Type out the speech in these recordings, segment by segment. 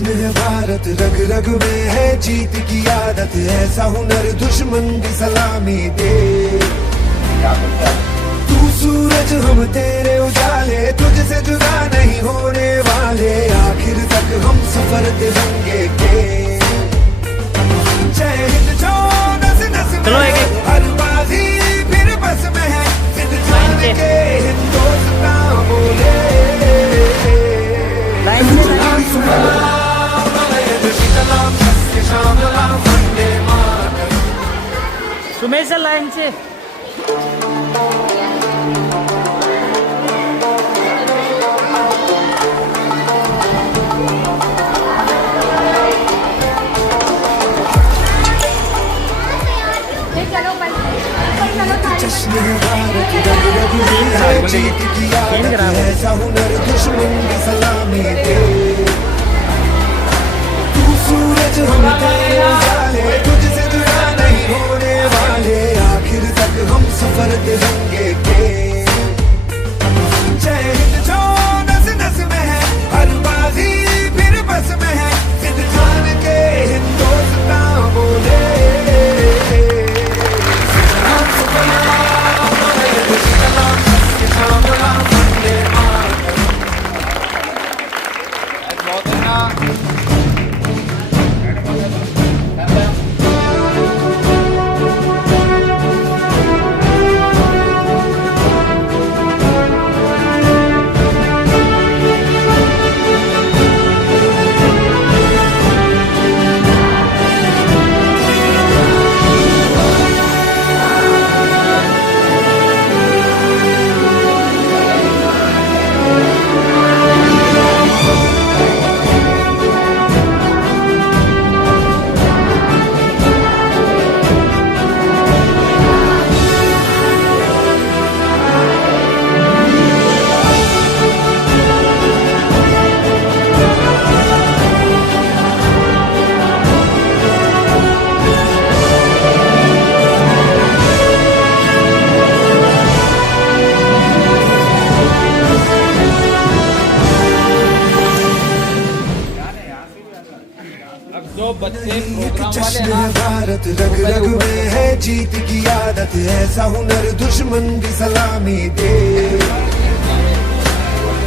जश्न है भारत, रग रग में है जीत की आदत, ऐसा हुनर दुश्मन भी सलामी दे। तू सूरज हम तेरे उजाले, तुझसे जुदा नहीं होने वाले, आखिर तक हम सफर तिरंगे के। जय हिंद जो नस नस में है, हर बाजी फिर बस में है, सिद्ध जान के हिंदुस्तान बोले। सुमेश लाइन से जश्न है भारत, रग रग में है जीत की आदत, ऐसा हुनर दुश्मन भी सलामी दे। तू सूरज हम तेरे उजाले, तुझसे जुदा नहीं होने वाले, आखिर तक हम सफर तिरंगे के। जय हिंद जो नस नस में है, हर बाजी फिर बस में है, सिद्ध जान के हिंदुस्तान बोले। जश्न है भारत, रग रग में है जीत की आदत, ऐसा हुनर दुश्मन भी सलामी दे।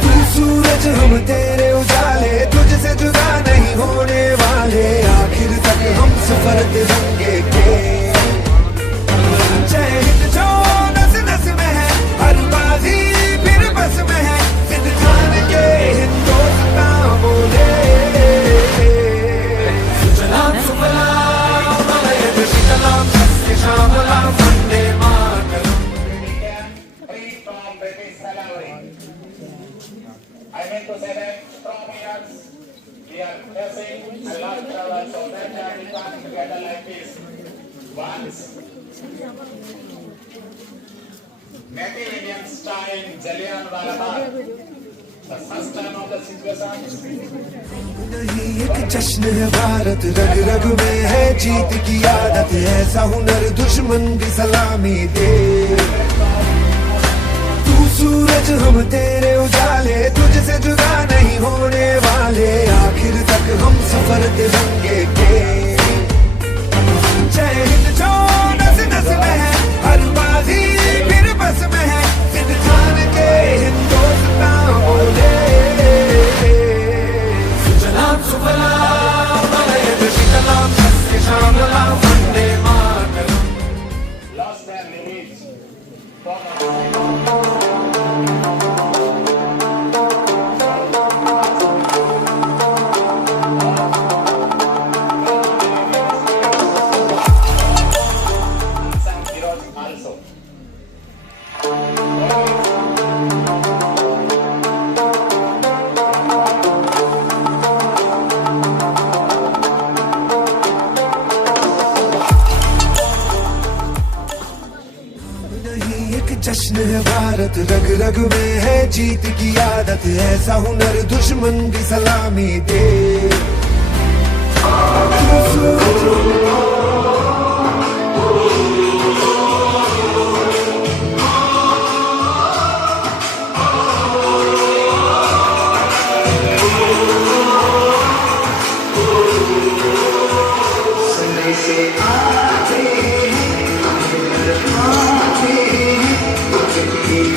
तू सूरज हम तेरे उजाले, तुझसे जुदा नहीं होने वाले, आखिर तक हम सफर तिरंगे के। जय हिंद जो नस नस में है, हर बाजी फिर बस में है, सिद्ध जान के हिंदुस्तान बोले। I meant to say that from here we are facing a long travel, so that we come together like this. Once, Native Indians time Jallianwala Bagh, the first time of the situation. नहीं एक जश्न है भारत, रग रग में है जीत की आदत, ऐसा हुनर दुश्मन भी सलामी दे। तू सूरज हम तेरे उजाले, तुझसे जुदा नहीं होने वाले, आखिर तक हम सफर तिरंगे के। जय हिंद जो नस नस में है, हर बाजी फिर बस में है, सिद्ध जान के हिंदुस्तान बोले। सुजलाम सुफलाम मलयज शीतलाम सस्य श्यामलाम Vande Mataram. Lost their lineage. जश्न है भारत, रग रग में है जीत की आदत, ऐसा हुनर दुश्मन भी सलामी दे।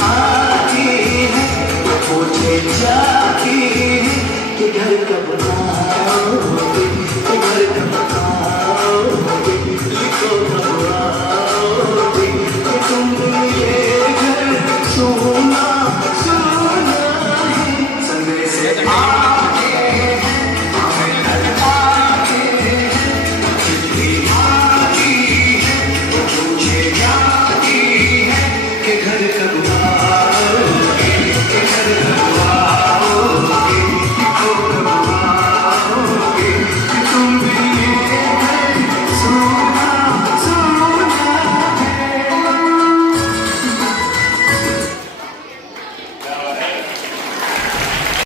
आती है पूछे जाती है कि घर कब आओगे, कि घर कब आओगे, लिखो कब आओगे, कि तुम ये घर सुना सुना है संदेश आते हैं, आते हैं, चिट्ठी आती है वो पूछे जाती है कि घर कब आओगे, कि घर कब आओगे, लिखो कब आओगे, कि तुम ये घर सुना सुना है।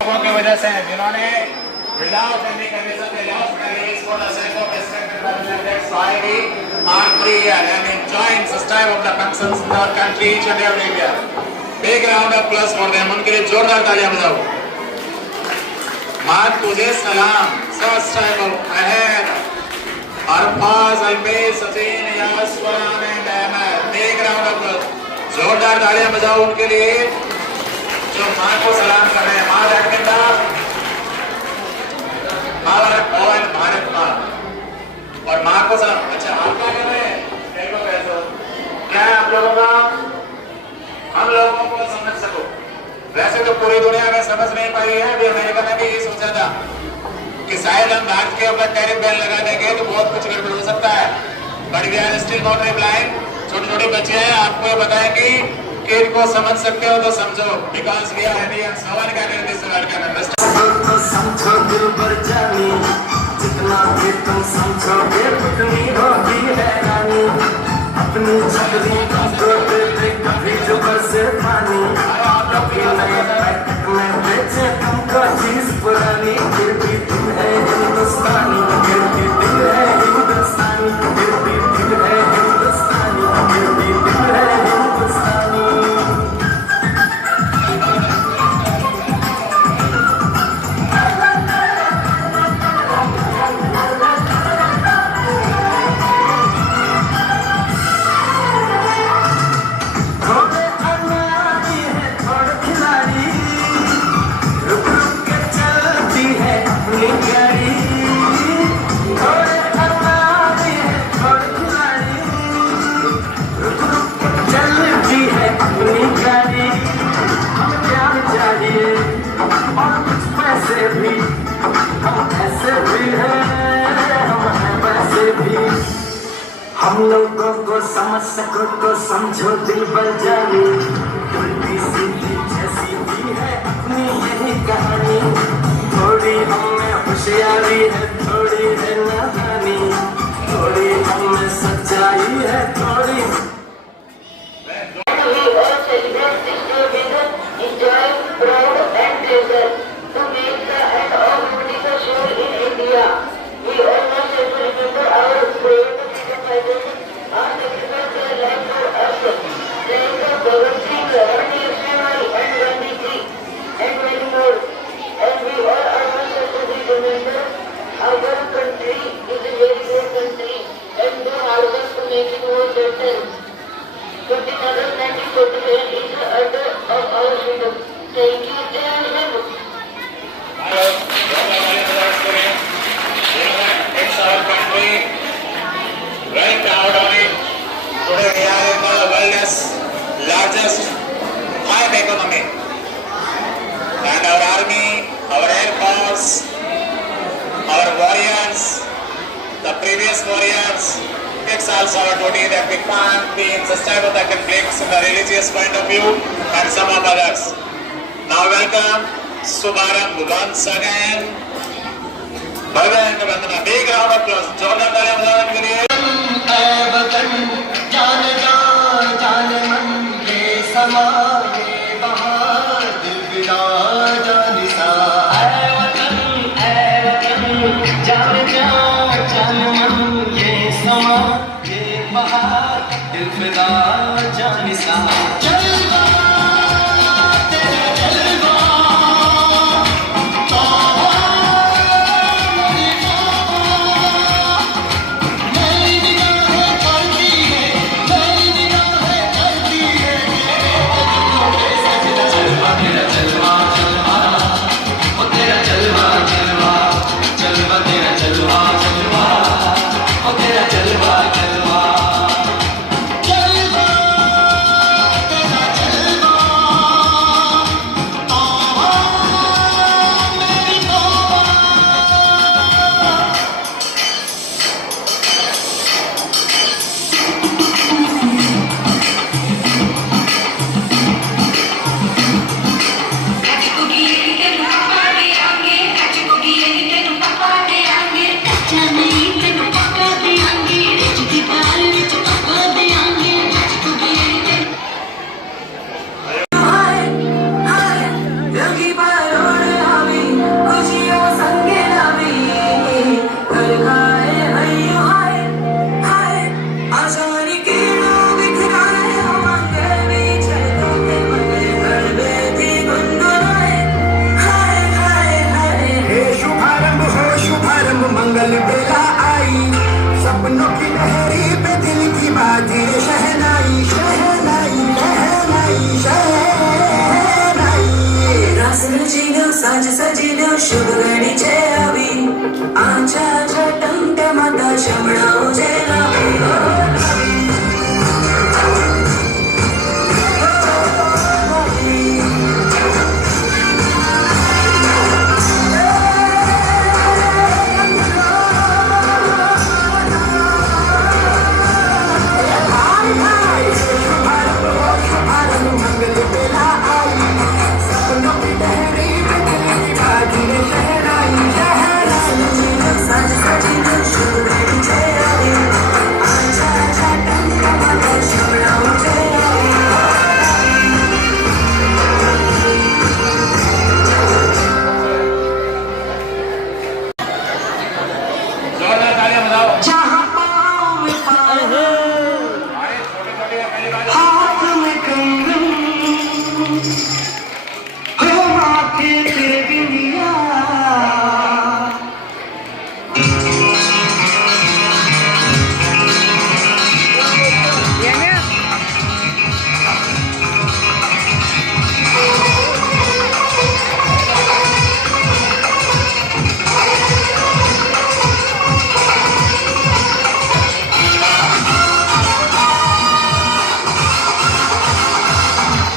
लोगों की वजह से जिन्होंने without any condition they lost their leaves for the sake of respected representatives society are free and enjoying this type of the functions in our country each and every year. Big round of applause for them. उनके लिए जोरदार तालियां बजाओ. मात तुझे सलाम. Such type of ahead. Arfaz, Almeid, Sachin, Yas, Farhan and Ahmed. Big round of applause. जोरदार तालियां बजाओ उनके लिए जो माँ को सलाम कर रहे हैं. माँ जगदम्बा, भारत माँ और माँ को सलाम. अच्छा आप क्या कर रहे हैं? देखो कैसे क्या है आप लोगों का, हम लोगों को समझ सको. वैसे तो पूरी दुनिया में समझ नहीं पाई है. अभी अमेरिका ने भी ये सोचा था कि शायद हम भारत के ऊपर टैरिफ बैन लगा देंगे तो बहुत कुछ गड़बड़ हो सकता है. But we are still not replying. छोटे छोटे बच्चे हैं, आपको ये बताएंगे कि इनको समझ सकते हो तो समझो. Because we are Indian. सवाल क्या करते हैं लड़का में तो समझो दिल भर जानी, जितना भी तुम समझोगे उतनी होगी हैरानी. अपनी छतरी तुमको देते कभी जो बरसे पानी, कभी नए पैकेट में बेचे तुमको चीज पुरानी. फिर भी दिल है हिंदुस्तानी, फिर भी दिल है हिंदुस्तानी, फिर भी दिल है हिंदुस्तानी, फिर भी दिल है हिंदुस्तानी. थोड़े अनाड़ी है थोड़े खिलाड़ी, रुक रुक के चलती है अपनी गाड़ी. थोड़े अनाड़ी है थोड़े खिलाड़ी, रुक रुक के चलती है अपनी गाड़ी. हम प्यार चाहिए और कुछ पैसे भी, हम ऐसे भी हैं, हम हैं वैसे भी. हम लोगों को समझ सको तो समझो दिल भर जानी. उल्टी सीधी जैसी भी है अपनी यही कहानी. थोड़ी हममें होशियारी है, थोड़ी है नादानी, थोड़ी हममें सच्चाई है, थोड़ी. We all celebrate this day with enjoy, proud and pleasure to make the end of medical show in India. We all must remember our brave freedom fighters and sacrificed their life for us. Like Bhagat Singh, Rani Lexmani and Gandhi Ji and many more. And we all are must remember our country is a very great country and do hard work to make it more better. 15 August 1947 is the order of our freedom. Thank you, Jai Hind. It's our country. Very proud on it. Today we are in the world's largest high economy. And our army, our air force, our warriors, the previous warriors, it's also our duty that we can't be in such type of the conflicts in the religious point of view and some of others. Now welcome Subaram once again. Bhagwan Vandana. Big round of applause. जोरदार तालियां बजाओ इनके लिए. ऐ वतन जान जा जान मन ये समा ये बहार दिल विदा जानिसा. ऐ वतन जान जा जान मन ये समा ये बहार दिल विदा जानिसा. जलवा तेरा जलवा साज सजिल्यो शुभ घडी छे આવી आछा आछा टंटे माता शमणाओ छे नवी जोरदार तालियां बजाओ। जहाँ पाँव में पायल, अरे छोटे छोटे पहली बार हाथ में कंगन, हो माथे पे बिंदिया।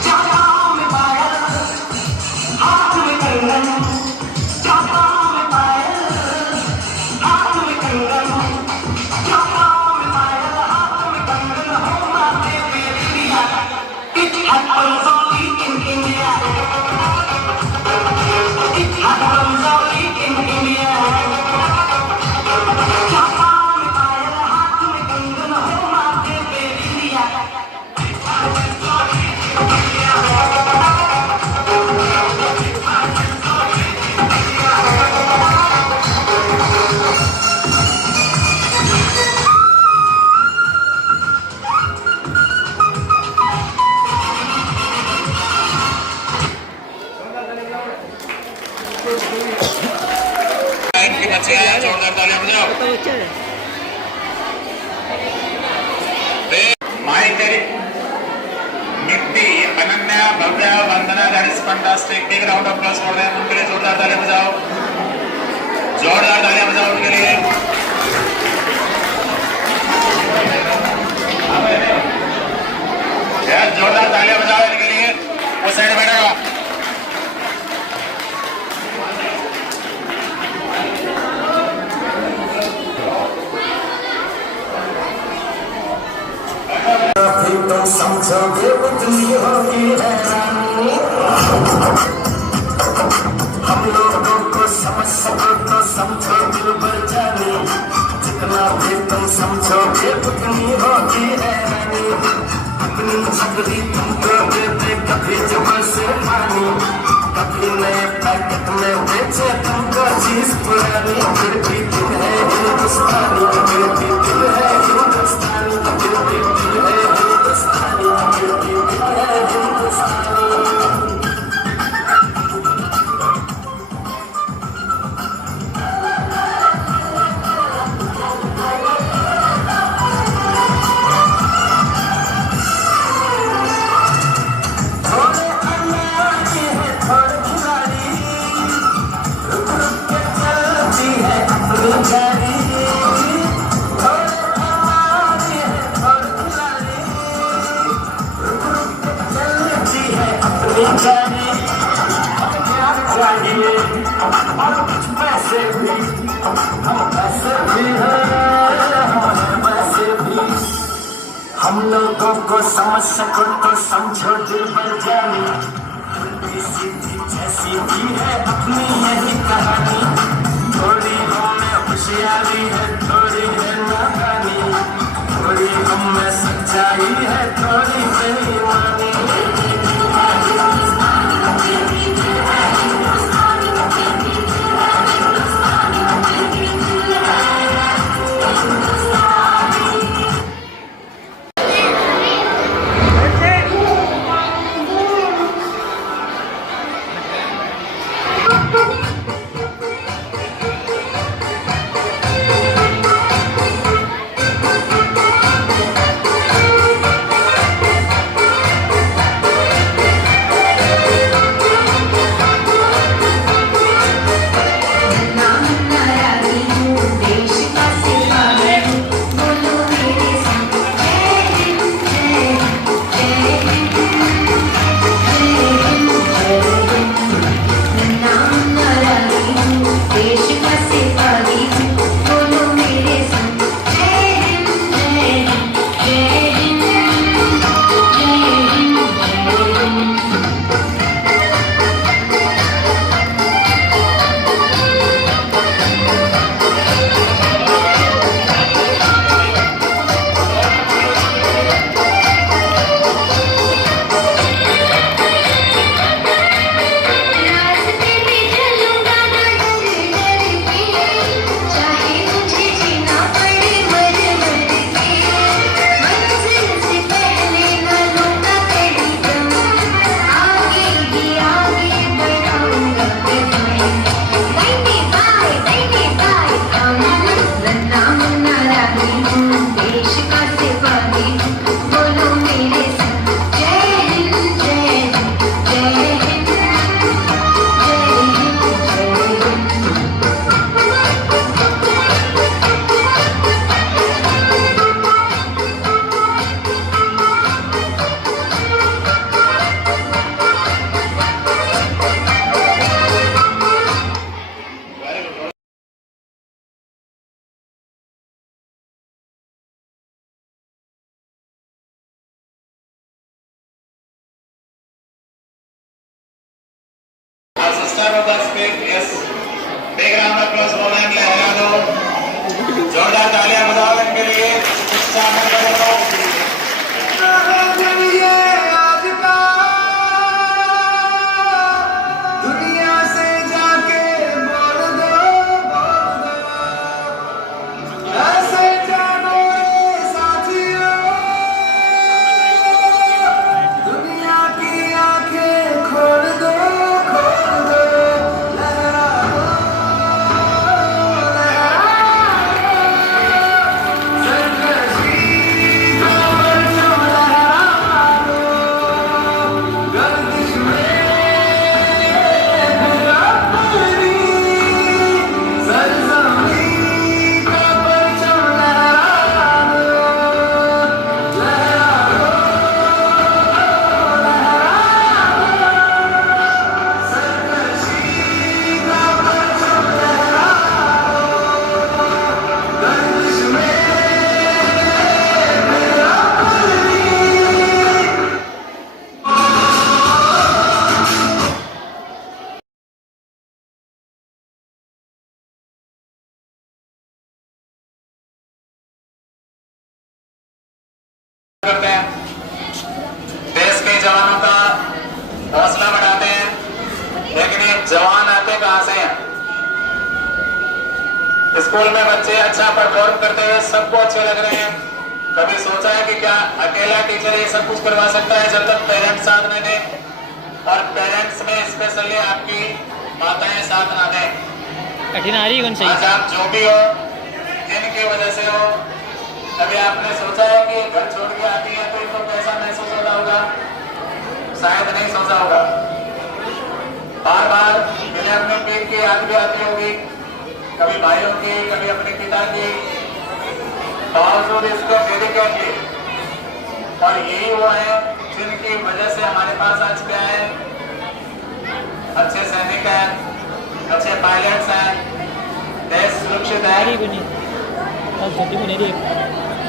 चापाओं में पायल, हाथ में कंगन, चापाओं में पायल, हाथ में कंगन, चापाओं में पायल, हाथ में कंगन, हो माथे पे बिंदिया। It happens only in India. It happens only in India. चापाओं में पायल, हाथ में कंगन, हो माथे पे बिंदिया। इनके बच्चे हैं, जोरदार तालियां बजाओ। माई तेरी मिट्टी Ananya Bhavya Vandana that is fantastic big round of applause for them उनके लिए जोरदार तालियां बजाओ। जोरदार तालियां बजाओ उनके लिए। यस जोरदार तालियां बजाओ इनके लिए। वो साइड बैठेगा। फिर तो समझोगे उतनी होगी हैरानी। हम लोगों को समझ सको तो समझो दिल भर जाने। जितना भी तुम समझोगे उतनी होगी हैरानी। अपनी छतरी तुमको देते कभी जबर से पानी, कभी नए पैकेट में बेचे तुमको चीज पुरानी। फिर भी दिल है हिंदुस्तानी, फिर भी दिल है हिंदुस्तानी, फिर भी दिल है हिंदुस्तानी, फिर भी दिल है हिंदुस्तानी। थोड़े अनाड़ी है थोड़े खिलाड़ी, रुक रुक के चलती है अपनी गाड़ी। थोड़े अनाड़ी है थोड़े खिलाड़ी, रुक रुक के चलती है अपनी गाड़ी। प्यार चाहिए और कुछ पैसे भी, हम पैसे भी हैं, हमारे पैसे भी। हम लोगों को समझ सको तो समझो दिल भर जानी। उल्टी सीधी जैसी भी है अपनी यही कहानी। थोड़ी हमें होशियारी है, थोड़ी है नादानी, थोड़ी हम में सच्चाई है, थोड़ी बेईमानी। Master of the speak yes big round of applause for them लहरा दो जोरदार तालियां बजाओ इनके लिए शामिल करो दुनिया से जाके बोल दो ऐसे जानो रे साथियों दुनिया की आंखें खोल दो लहरा दो सरकशी का परचम लहरा दो गर्दिश में करते हैं देश के जवानों का हौसला बढ़ाते हैं लेकिन ये जवान आते कहां से हैं स्कूल में बच्चे अच्छा परफॉर्म करते हुए सबको अच्छे लग रहे हैं कभी सोचा है कि क्या अकेला टीचर ये सब कुछ करवा सकता है जब तक पेरेंट्स साथ न दें और पेरेंट्स में स्पेशली आपकी माताएं साथ ना दें कठिनाई कौन सी आज आप जो भी हो इनकी वजह से हो कभी आपने सोचा है कि घर छोड़ के आती है तो इनको कैसा महसूस होता होगा शायद नहीं सोचा होगा बार बार इन्हें अपने पीर की याद भी आती होगी कभी भाइयों की कभी अपने पिता की बावजूद इसको डेडिकेटली और यही वो है जिनकी वजह से हमारे पास आज क्या है अच्छे सैनिक हैं अच्छे पायलट्स हैं देश सुरक्षित है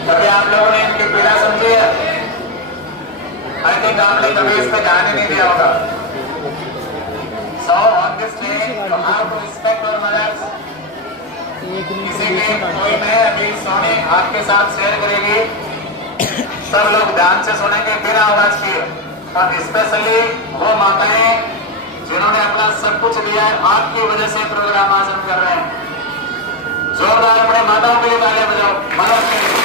कभी आप लोगों ने इनकी पीड़ा समझी है आई थिंक आपने कभी इस पर ध्यान ही नहीं दिया होगा so on this day you have to respect your mothers किसी के कोई मैं अभी सोनी आपके साथ शेयर करेगी सब लोग ध्यान से सुनेंगे बिना आवाज किए और स्पेशली वो माताएं जिन्होंने अपना सब कुछ दिया है आपकी वजह से प्रोग्राम आज हम कर रहे हैं जोरदार अपने माताओं के लिए तालियां बजाओ मदद के लिए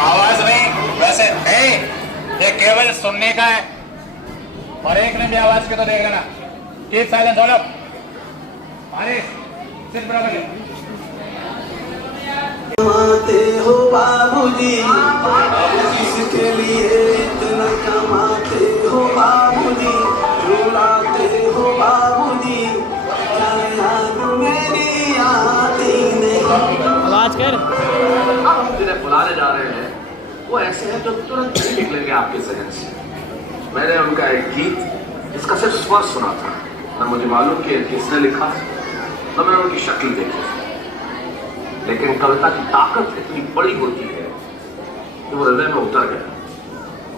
आवाज नहीं वैसे नहीं ये केवल सुनने का है और एक ने भी आवाज की तो देख लेना कीप साइलेंस ऑल अप सिर्फ बराबर कमाते हो बाबूजी जिसके लिए इतना कमाते हो बाबूजी रुलाते हो बाबूजी क्या याद मेरी आती नहीं आवाज कर अब हम जिन्हें बुलाने जा रहे हैं वो ऐसे हैं जो तुरंत नहीं निकलेंगे आपके जहन से मैंने उनका एक गीत जिसका सिर्फ स्वर सुना था न मुझे मालूम कि किसने लिखा न मैंने उनकी शक्ल देखी लेकिन कविता की ताकत इतनी बड़ी होती है कि वो हृदय में उतर गया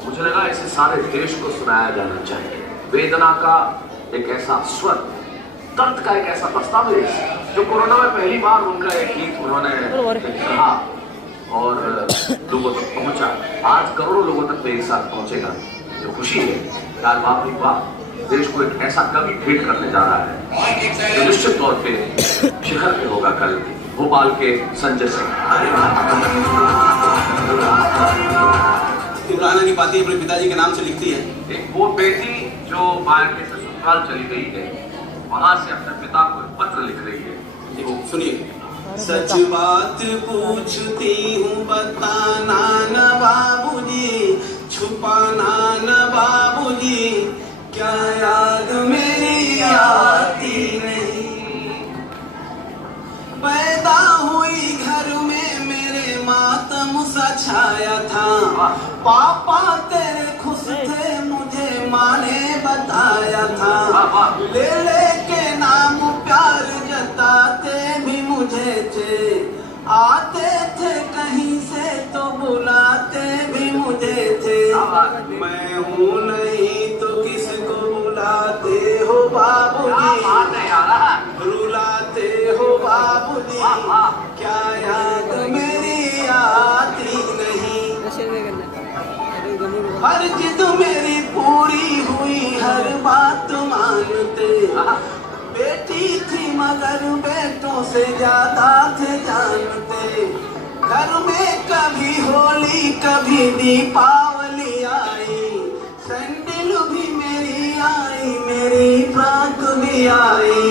मुझे लगा इसे सारे देश को सुनाया जाना चाहिए वेदना का एक ऐसा स्वर दर्द का एक ऐसा दस्तावेज जो कोरोना में पहली बार उनका एक गीत उन्होंने कहा और लोगों तक पहुंचा आज करोड़ों लोगों तक मेरे साथ पहुंचेगा जो खुशी है यार बाप रे बाप देश को एक ऐसा कवि भेंट करने जा रहा है जो निश्चित तौर पे शहर में होगा कल भोपाल के संजय सिंह इमराना की बातें अपने पिताजी के नाम से लिखती है एक वो बेटी जो मायके से ससुराल चली गई है वहां से अपने पिता को एक पत्र लिख रही है देखो सुनिए सच बात पूछती हूँ बताना न बाबूजी छुपाना न बाबूजी क्या याद मेरी आती नहीं पैदा हुई घर में मेरे मातम सा छाया था पापा तेरे खुश थे मुझे माँ ने बताया था ले ले के नाम प्यार जताते भी मुझे थे आते मैं हूँ नहीं तो किसको बुलाते हो बाबूजी, रुलाते हो बाबूजी, क्या याद मेरी आती नहीं। हर जिद मेरी पूरी हुई, हर बात मानते, बेटी थी मगर बेटों से ज्यादा थे जानते। घर में कभी होली कभी दीपावली आई, सैंडल भी मेरी आई, मेरी फ्रॉक भी आई।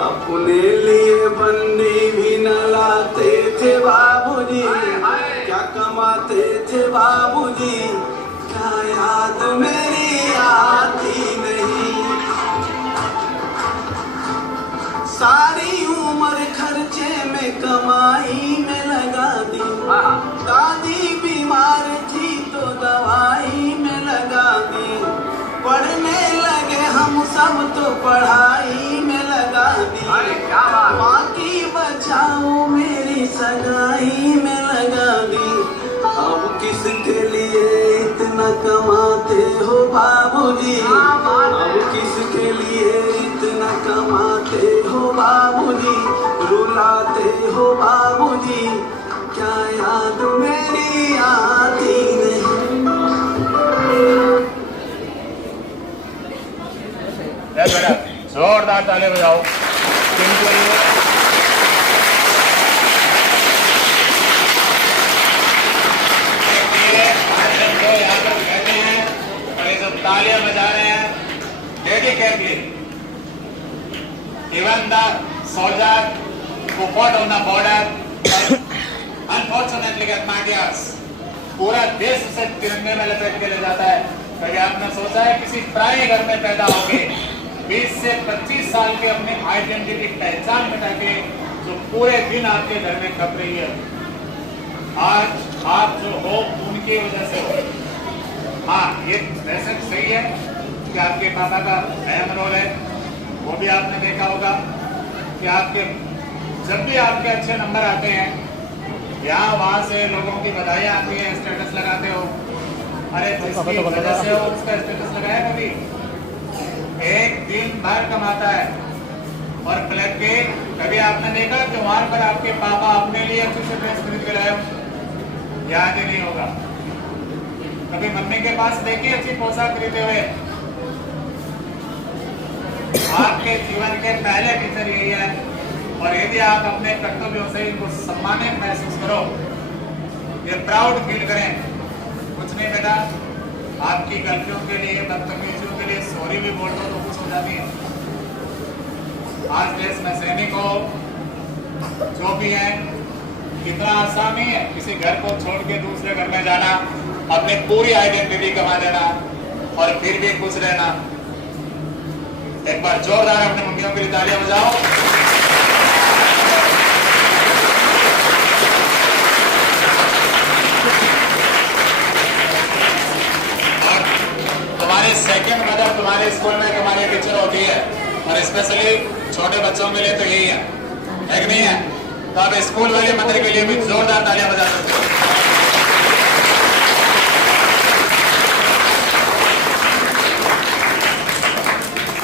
अपने लिए बंदी भी न लाते थे बाबूजी, क्या कमाते थे बाबूजी, क्या याद मेरी आती नहीं। सारी उम्र खर्चे में कमाई में लगा दी, दादी बीमार थी तो दवाई में लगा दी। पढ़ने लगे हम सब तो पढ़ाई में लगा दी, माँ की बचाओ मेरी सगाई में लगा दी। अब किसके लिए इतना कमाते हो बाबूजी, अब किसके लिए इतना कमाते हो बाबूजी, रुलाते हो बाबूजी, क्या याद मेरी आती नहीं। बेटा जोरदार ताली बजाओ इनके लिए। यहाँ पर बैठे हैं और ये सब तालियां बजा रहे हैं, देखिए carefully. Even the soldier who fought on the border, unfortunately get martyrs. पूरा देश उसे तिरंगे में लपेट के ले जाता है। कभी आपने सोचा है किसी पराये घर में पैदा होके 20 से 25 साल के अपनी आइडेंटिटी पहचान मिटा के जो पूरे दिन आपके घर में खप रही है, आज आप जो हो उनकी वजह से हो। हाँ, ये वैसे सही है कि आपके पापा का अहम रोल है, वो भी आपने देखा होगा कि आपके जब भी आपके अच्छे नंबर आते हैं, यहाँ वहाँ से लोगों की बधाइयाँ आती है, स्टेटस लगाते हो। अरे जिसकी वजह से हो उसका स्टेटस लगाया कभी? एक दिन भर कमाता है और क्लब के कभी आपने देखा कि वहां पर आपके पापा अपने लिए अच्छे से ड्रेस खरीद के लाए? याद ही नहीं होगा। कभी मम्मी के पास देखिए अच्छी पोशाक खरीदे हुए? आपके जीवन के पहले टीचर यही है, और यदि आप अपने कर्तव्यों से इनको सम्मानित महसूस करो, ये प्राउड फील करें। कुछ नहीं बेटा, आपकी गलतियों के लिए, बदतमीजियों के लिए सॉरी भी बोल दो तो कुछ हो जाती है। आज देश में सैनिक हो, जो भी है, कितना आसान नहीं है किसी घर को छोड़ के दूसरे घर में जाना, अपनी पूरी आइडेंटिटी कमा देना और फिर भी खुश रहना। एक बार जोरदार अपने मम्मियों के लिए तालियां बजाओ। तुम्हारे सेकंड मदर तुम्हारे स्कूल में तुम्हारी टीचर होती है, और स्पेशली छोटे बच्चों के लिए तो यही है कि नहीं है? तो आप स्कूल वाले मदर के लिए भी जोरदार तालियां बजा सकते हो।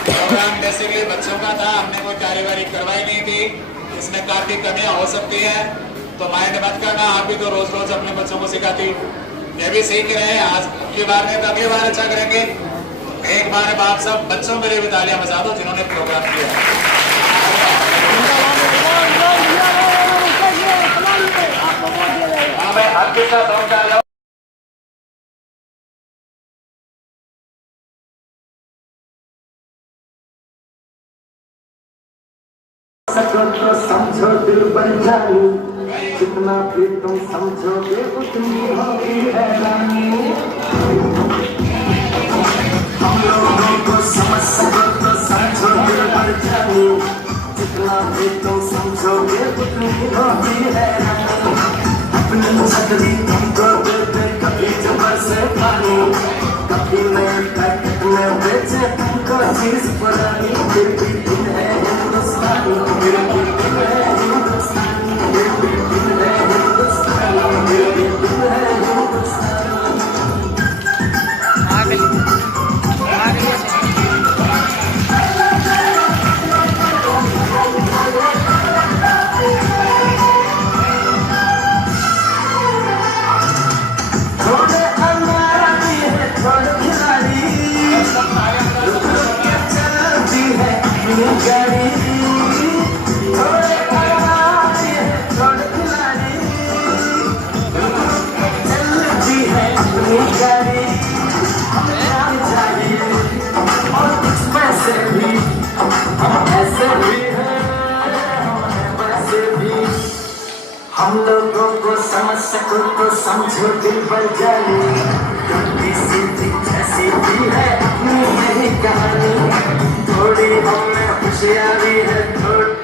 प्रोग्राम बेसिकली बच्चों का था, हमने कोई कार्यवाही करवाई नहीं थी, इसमें काफी कमियां हो सकती है, तो माइंड मत करना। आप भी तो रोज रोज अपने बच्चों को सिखाती, ये भी सीख रहे हैं। आज की बार में तो अगली बार अच्छा करेंगे। एक बार आप सब बच्चों के लिए भी तालियां बजा दो जिन्होंने प्रोग्राम किया। हाँ भाई, आपके साथ और क्या जाओ। सको तो समझो दिल बन जाऊं, जितना भी तुम समझोगे उतनी होगी हैरानी। हम लोगों को समझ सको तो समझो दिल बन जाऊं, जितना भी तुम समझोगे उतनी होगी हैरानी। अपनी छतरी तुमको देते कभी जबर से पानी, कभी नए पैकेट में बेचे तुमको चीज पुरानी। फिर भी दिल है हिंदुस्तानी, फिर भी दिल है हिंदुस्तानी, फिर भी दिल है हिंदुस्तानी, फिर भी दिल है हिंदुस्तानी। हम लोगों को समझ सको तो समझो दिल भर जाने, लंबी सीधी जैसी भी है अपनी यही कहानी, थोड़ी हमें होशियारी है थोड़ी।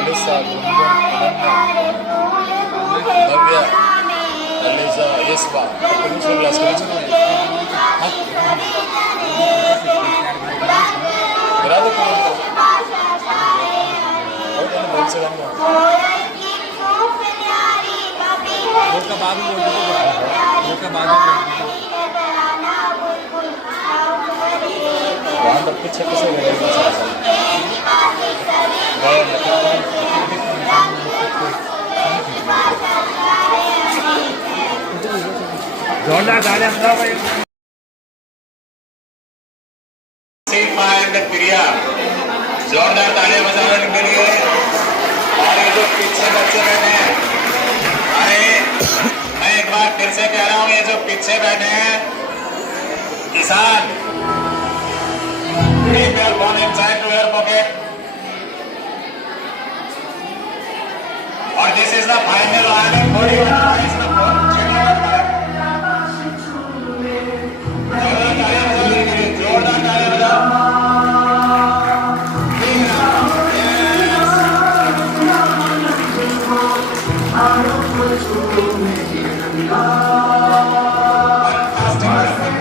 Alisa, Navya, Aliza, Yesba. Kung saan last ka na? Grado ko lang po. Okay, ano ba? Saan mo? Vote का बाद में वोट का बाद में वहाँ तक पीछे कैसे गए? जोरदार ताली बजाओ भाई। प्रिया जोरदार तालियां बजाने के लिए। और ये जो पीछे बच्चे बैठे हैं, अरे मैं एक बार फिर से कह रहा हूँ, ये जो पीछे बैठे हैं किसान, keep your phone inside to your pocket. और this is the final warning for you. Is the phone जोरदार तालियां बजाओ। Fantastic.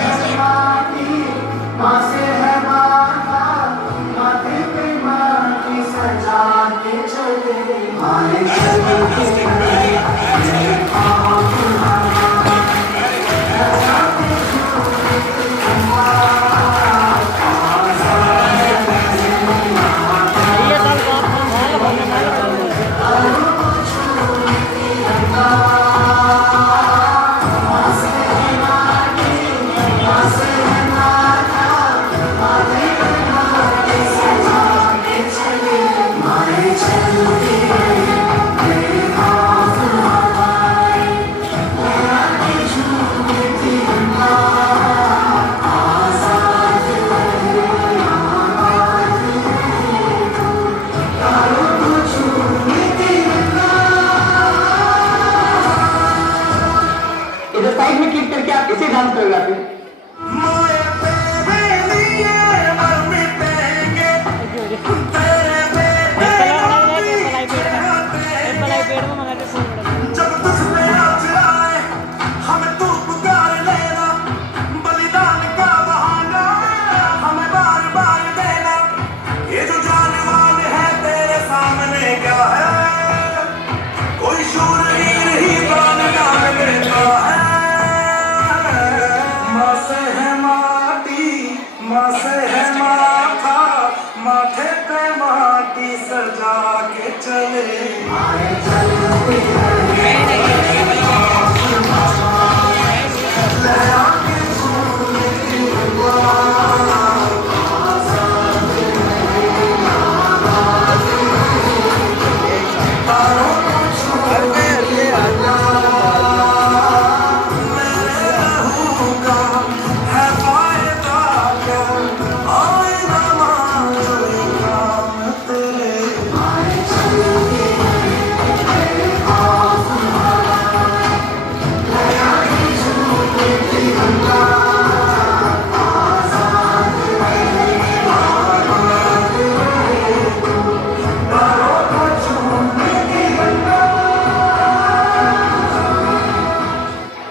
साइड में क्लिक करके आप इसे डांस कोरियोग्राफी माए तेरे लिए मर मिटेंगे तेरे जब तुझ पे नाच आए हमें तू पुकार लेना बलिदान का बहाना हमें बार बार देना ये जो जानवर है तेरे सामने क्या है कोई शूरवीर ही प्राण डाल देता है माँ से है माटी माँ से है माथा माथे पे माटी सजा के चले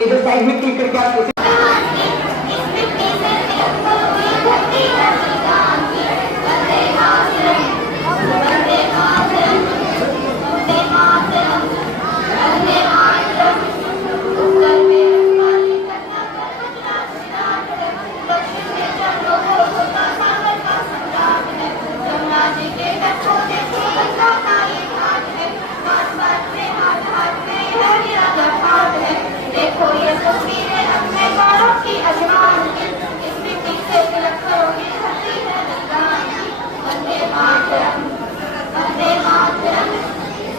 इधर साइड में क्लिक करके आप इसे देखो ये तस्वीरें अपने बालों की अजमान की इस मिट्टी से तिलक करोगे धरती है बलिदान की वंदे मातरम वंदे मातरम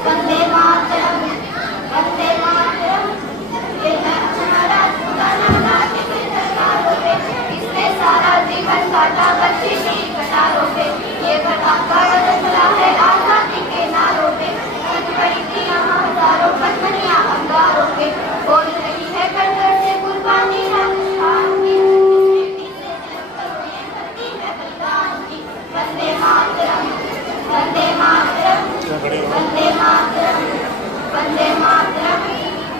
वंदे मातरम वंदे मातरम ये है हमारा गाना किसी सरकारों पे इसने सारा जीवन काटा बच्ची की कटारों पे ये घटा काटा चला है आजादी के नारों पे बड़ी थी यहाँ हजारों पत्नियां अंगारों पे बोल रही है कटकर से कुर्बानी राजस्थान की इस मिट्टी से तिलक करो ये धरती है बलिदान की वंदे मातरम वंदे मातरम वंदे मातरम वंदे मातरम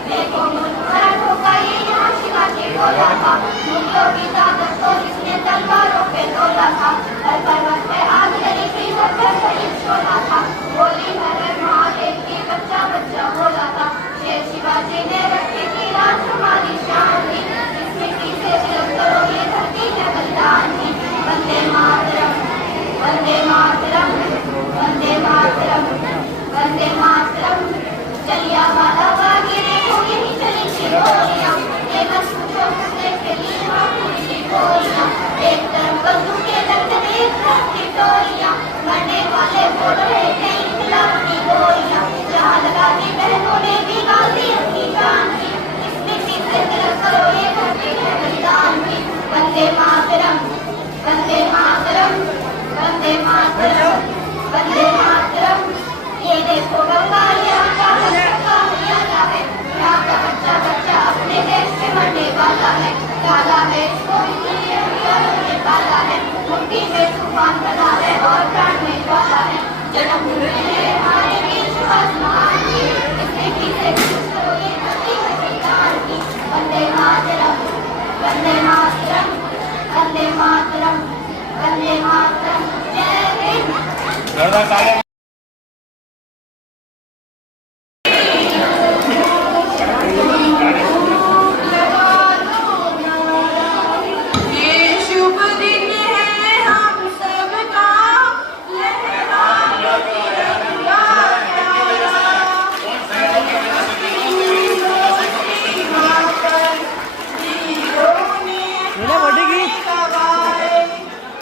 देखो मुल्क मराठों का ये यहाँ शिवाजी बोला था मुल्कों की ताकत को जिसने तलवारों पे तोला था हर पर्वत पे आग लगी थी सबका शरीर छोड़ा था बोली हर महादेव की बच्चा बच्चा बोला था शेर शिवाजी ने रखी थी राज हमारी शान की इस मिट्टी से तिलक करो ये धरती है बलिदान की वंदे मातरम वंदे मातरम वंदे मातरम वंदे मातरम चलिया वाला बागी देखो यही चली थी गोलियां ये मत पूछो किसने खेली पूरी की गोलियां एक तरफ बंदूकें लगते एक तरफ की टोलियां मरने वाले बोल रहे थे इंकलाब की गोलियां जहाँ लगा दी बहनों ने भी गाली अपनी जान की इस मिट्टी से तिलक करो ये धरती है बलिदान की वंदे मातरम वंदे मातरम वंदे मातरम वंदे मातरम ये देखो गंगा यहाँ का बच्चा हरियाणा है यहाँ का बच्चा बच्चा अपने देश से मरने वाला है काला है इसको इसलिए हरियाणा वाला है मुट्ठी में तूफान बना है और प्राणने वाला है जन्म हुए हैं हमारे बीच आसमान की इस मिट्टी से तिलक करो ये धरती है बलिदान की वंदे मातरम वंदे मातरम वंदे मातरम वंदे मातरम जय हिंद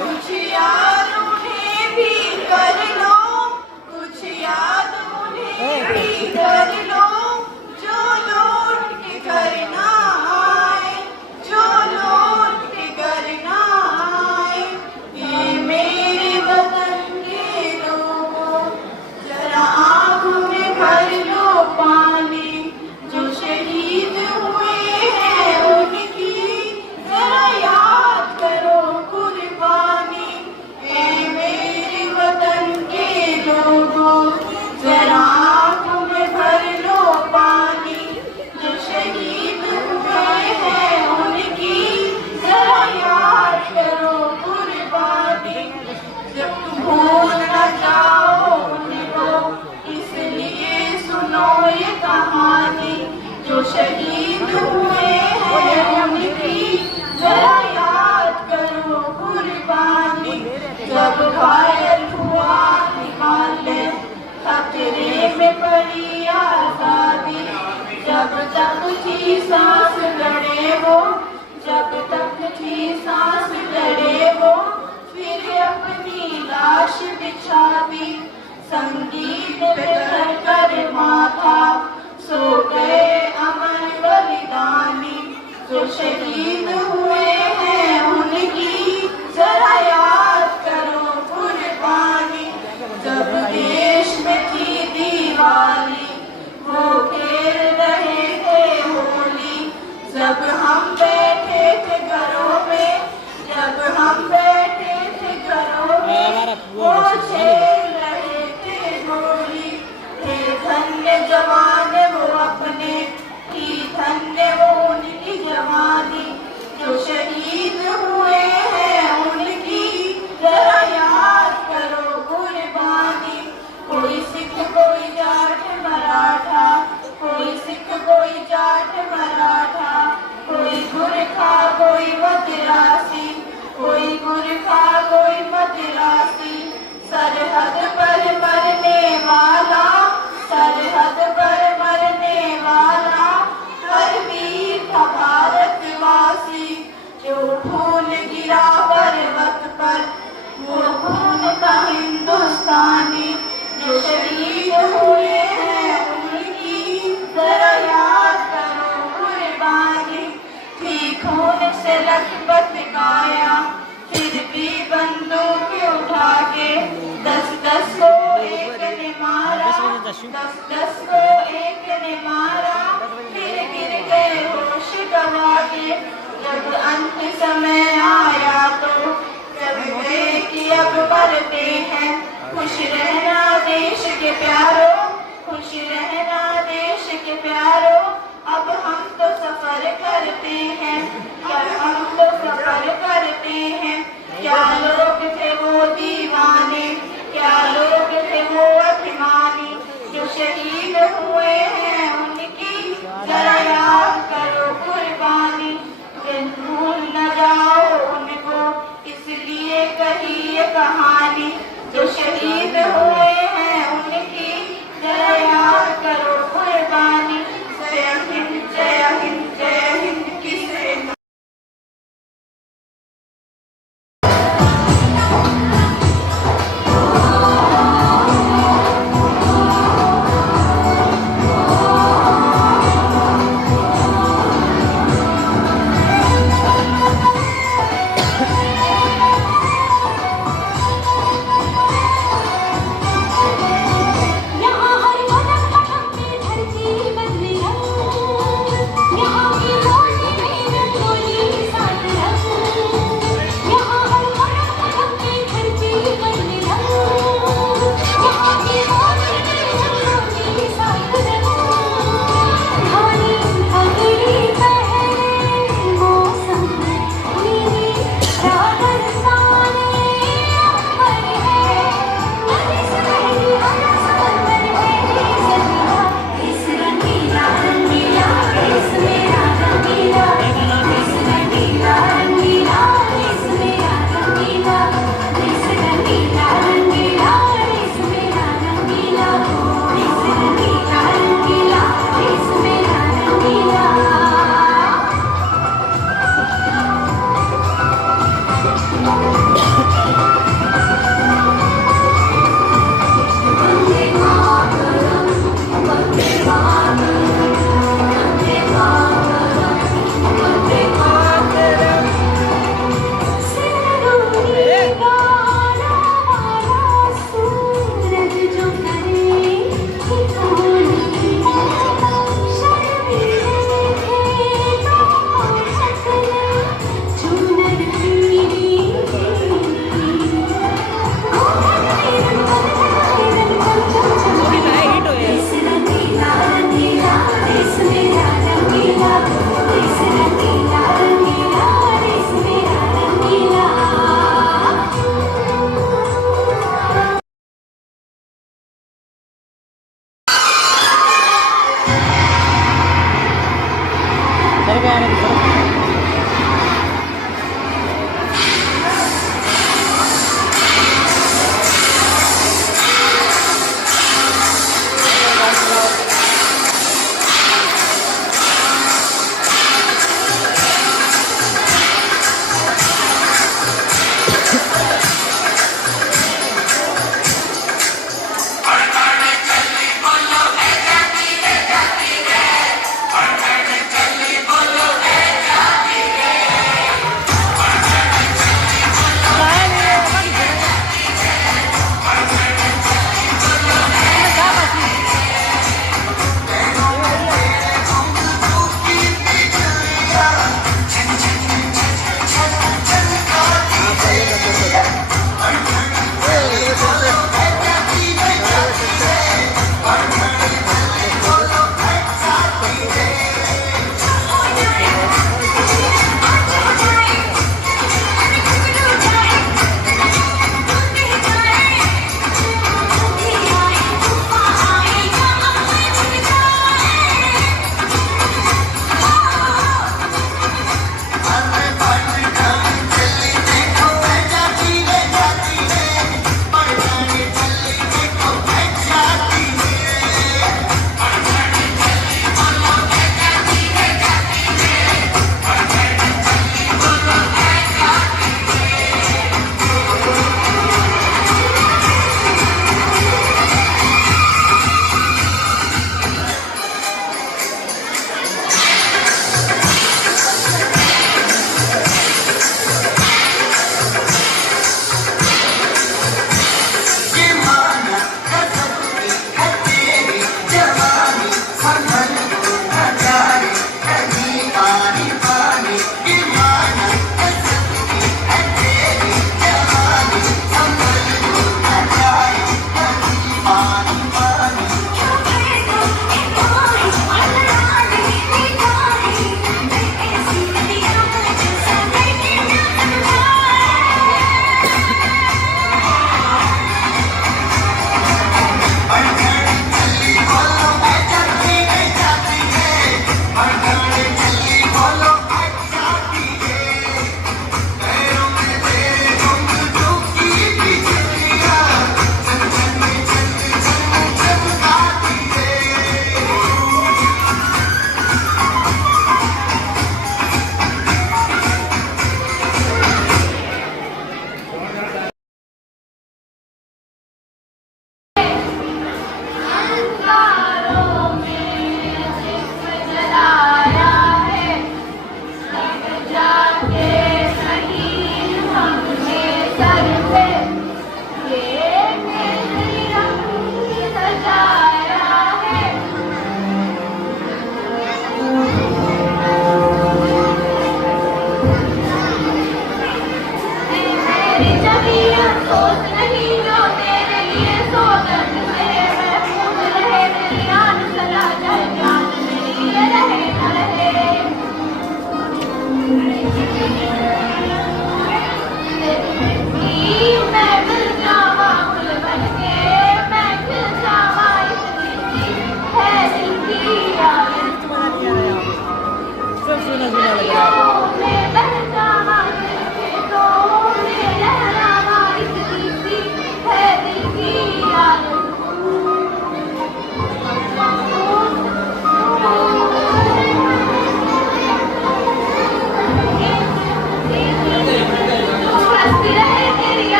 कुछ यारों ने भी कर लो सांस लड़े वो, जब तक थी सांस लड़े वो, फिर अपनी लाश बिछा दी, संगीत पे धर कर माथा, सो गए अमर बलिदानी, जो शहीद हुए हैं उनकी जरा याद करो कुर्बानी। जब देश में थी दिवाली, वो खेल रहे थे होली, जब हम बैठे थे घरों में, जब हम बैठे थे घरों में, वो खेल रहे थे होली। थे धन्य जवान वो अपने, थी धन्य वो उनकी जवानी, जो शहीद हुए हैं उनकी जरा याद करो कुर्बानी। कोई सिख कोई जाट मराठा, कोई सिख कोई जाट मराठा, कोई गुरखा कोई मद्रासी, कोई गुरखा कोई मद्रासी, सरहद पर मरने वाला, सरहद पर मरने वाला, हर वीर था भारतवासी। जो खून गिरा पर्वत पर, वो खून था हिंदुस्तानी, जो शहीद हुए हैं उनकी जरा याद करो कुर्बानी। थी खून से लखपत काया, फिर भी बंदूक उठा के, 10-10 को एक ने मारा, 10-10 को एक ने मारा, फिर गिर गए होश गवा के। जब अंत समय आया तो जब वे कि अब मरते हैं, खुश रहना देश के प्यारों, खुश रहना देश के प्यारों। अब हम तो सफर करते हैं, अब हम तो सफर करते हैं। क्या लोग थे वो दीवाने, क्या लोग थे वो अभिमानी, जो शहीद हुए हैं उनकी जरा याद करो कुर्बानी। भूल न जाओ उनको, इसलिए कही ये कहानी, जो शहीद हुए हैं उनकी जरा याद करो कुर्बानी। जय हिंद जय हिंद जय हिंद की सेना।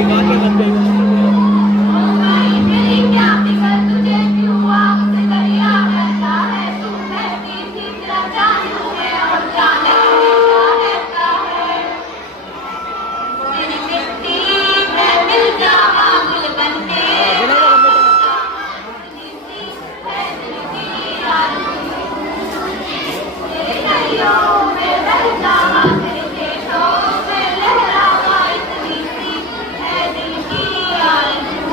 निकाल के रख देगा। मेरी क्या फिक्र तुझे क्यों आपसे करिया रहता है तू कहती थी तेरा जानू है और जाने रहता है तेरी मिट्टी में मिल जावा गुल बनके है दिल की आरज़ू तेरे नैयों में बह जावा तेरे खेतों में लहरावा इतनी सी है दिल की आरज़ू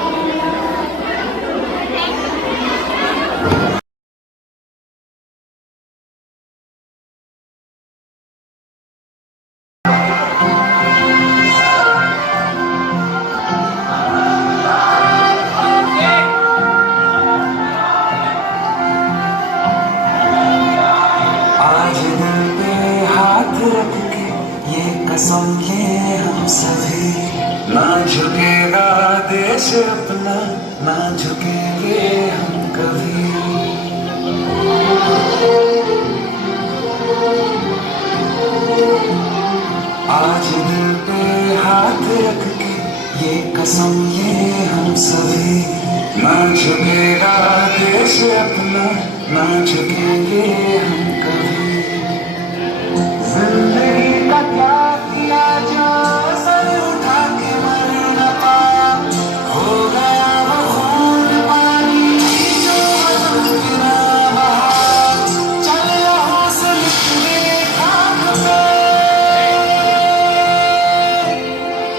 आज दिल पे हाथ रख के ये कसम ले हम सभी, ना झुकेगा देश अपना, ना झुकेंगे हम कभी। आज दिल पे हाथ रख के ये कसम ये हम सभी, ना झुकेगा देश अपना, ना झुकेंगे हम कभी। जिंदगी का क्या किया जो सर उठा के मर न पाया, हो गया वो खून पानी जो बदल के ना बहा, चल यहाँ से लिख दे खाक पे।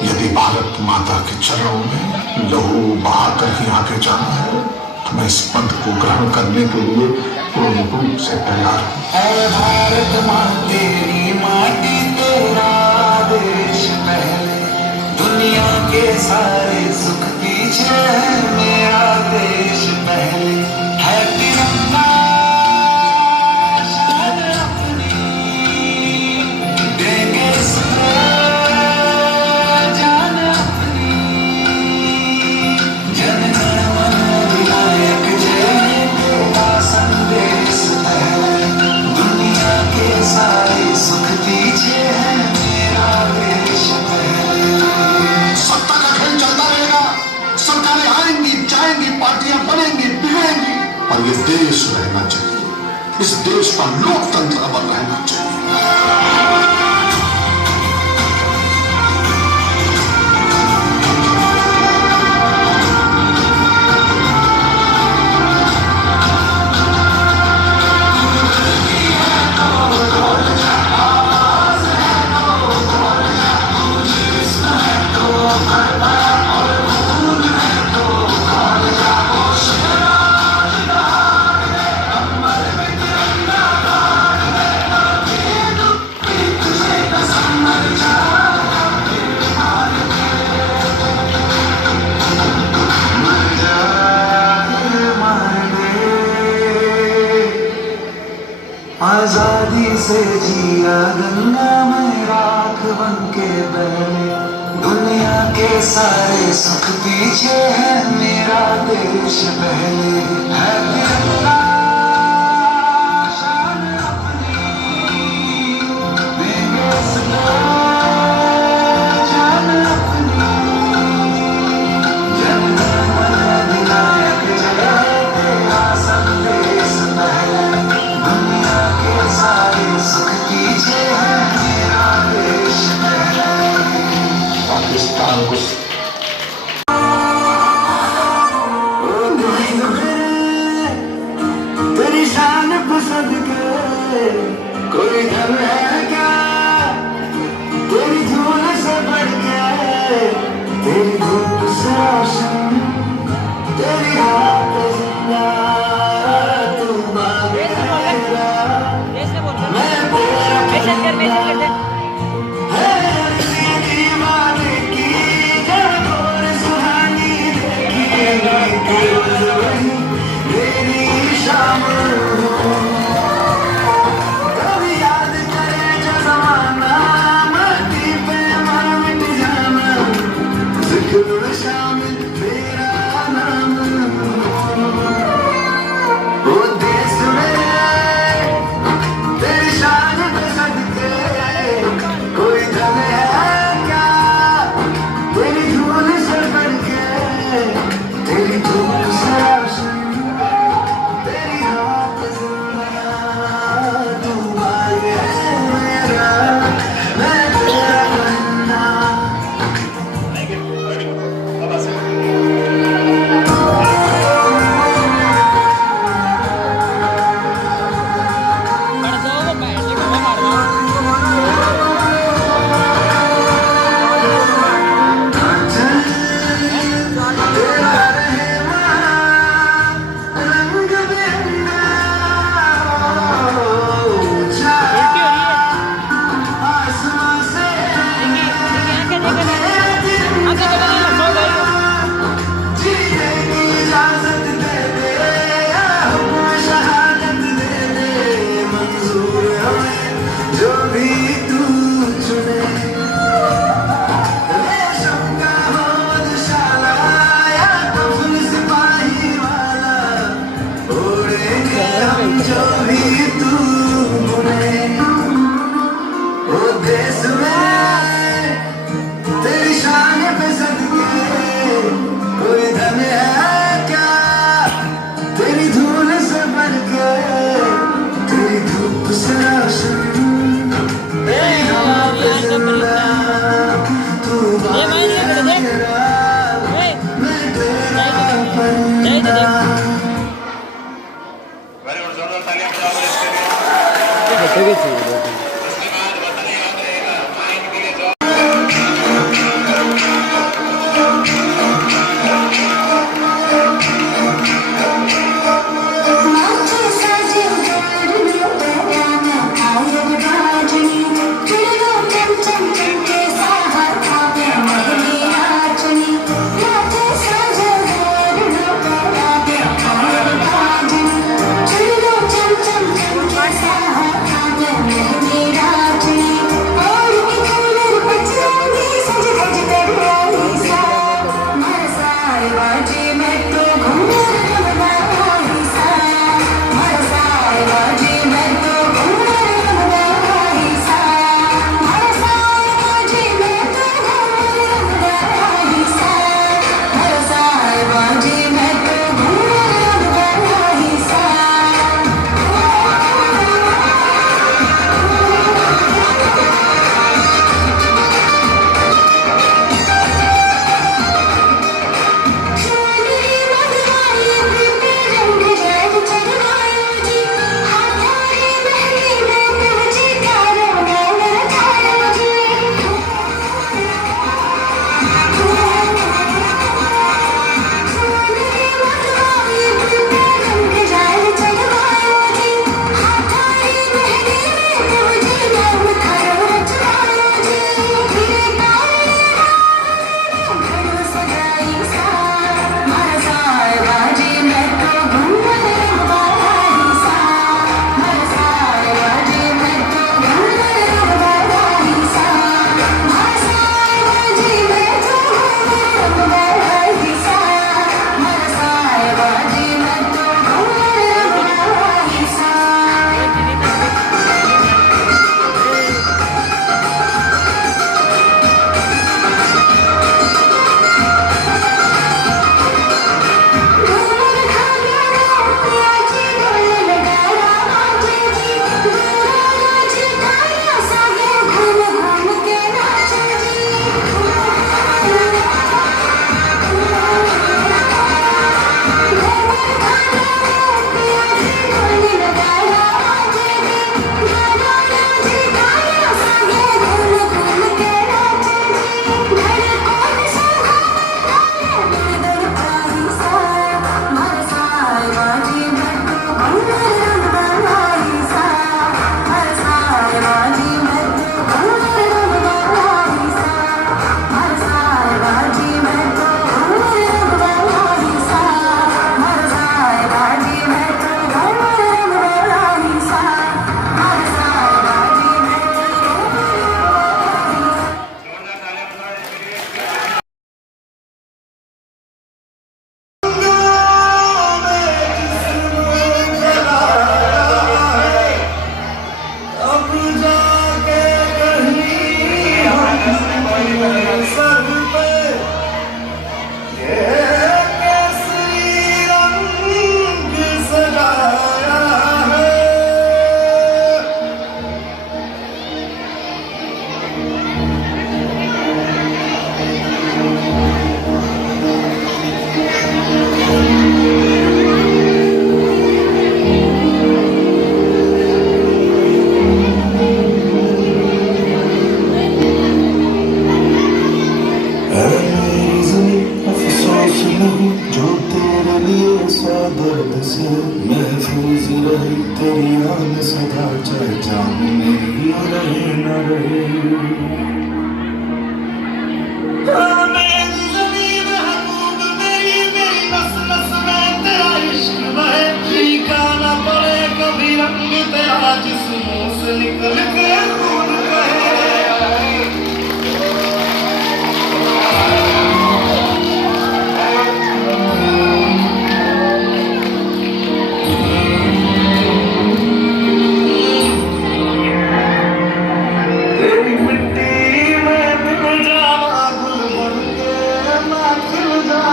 यदि भारत माता के चरणों में लहू बहाकर ही आगे जाना है तो मैं इस पंथ को ग्रहण करने के लिए पूर्ण रूप से तैयार हूँ। ऐ भारत माँ तेरी माटी तेरा देश पहले, दुनिया के सारे सुख पीछे है मेरा देश पहले। है तिरंगा शान अपनी, देंगे इसको जान अपनी। जन गण मन विनायक जय तेरा संदेश पहले, दुनिया के सारे सुख पीछे है मेरा देश पहले। सत्ता का खेल चलता रहेगा, सरकारें आएंगी जाएंगी, पार्टियां बनेंगी बिगड़ेंगी, पर ये देश रहना चाहिए। इस देश का लोकतंत्र अमर रहना चाहिए। आजादी से जिया गंगा में राख बन के बहे, दुनिया के सारे सुख पीछे है मेरा देश पहले। है तिरंगा शान अपनी, देंगे इसको जान अपनी। जन गण मन विनायक जय तेरा संदेश पहले, दुनिया के सारे सुख पीछे है मेरा देश पहले। पाकिस्तान को तेरी शान पसंद के कोई धन है क्या, तेरी धूल से बढ़ के, तेरी धूप से रोशन, तेरी रात जिंदा, तू बाग मेरा, मैं तेरा परिंदा। है अर्ज़ी दीवाने की जब और सुहानी देखी, तेरी वही मेरी शाम हो। कभी याद करे जो ज़माना, मट्टी पे मर मिट जाना, ज़िक्र में शामिल मेरा नाम हो। वो देश मेरे तेरी शान पे सदके, कोई धन है क्या, तेरी धूल